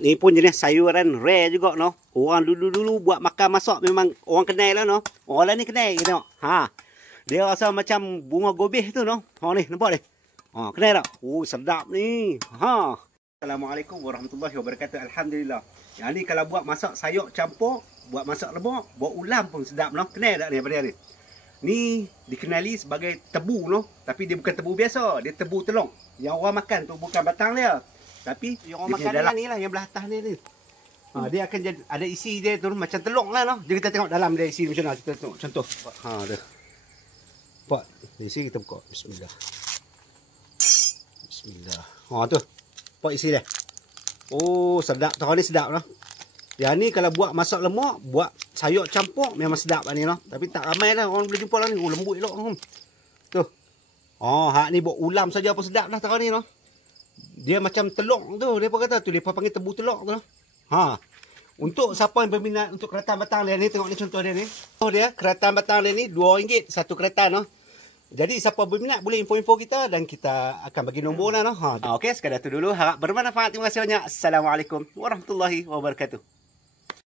Ni pun jenis sayuran rare juga no. Orang dulu-dulu buat makan masak memang orang kenal lah no. Orang lain ni kenal you tengok. Dia rasa macam bunga gobeh tu no. Ni nampak ni. Kenal tak? Sedap ni. Assalamualaikum warahmatullahi wabarakatuh. Alhamdulillah. Yang ni kalau buat masak sayur campur, buat masak lemak, buat ulam pun sedap no. Kenal tak ni apa dia ni? Ni dikenali sebagai tebu no. Tapi dia bukan tebu biasa, dia tebu telong. Yang orang makan tu bukan batang dia. Tapi yang orang makan ni lah, yang belah atas ni. Dia akan jadi ada isi dia tu macam telong lah no. Jadi kita tengok dalam dia isi macam mana. Kita tengok contoh. Dia. Nampak. Di sini kita buka. Bismillah. Bismillah. Tu. Nampak isi dia. Sedap. Tahu ni sedap lah. Yang ni kalau buat masak lemak, buat sayur campur memang sedap lah ni no. Tapi tak ramai lah orang boleh jumpa lah ni. Lembut elok tu. Tu. Hak ni buat ulam saja pun sedap lah tahu ni no. Dia macam telok tu. Dia apa kata tu? Dia panggil tebu telok tu. Untuk siapa yang berminat untuk keratang batang dia ni. Tengok ni contoh dia ni. Dia keratang batang dia ni RM2 satu keratang no. Jadi siapa berminat boleh info-info kita. Dan kita akan bagi nombor lah no. Okey, sekadar tu dulu. Harap bermanfaat. Terima kasih banyak. Assalamualaikum warahmatullahi wabarakatuh.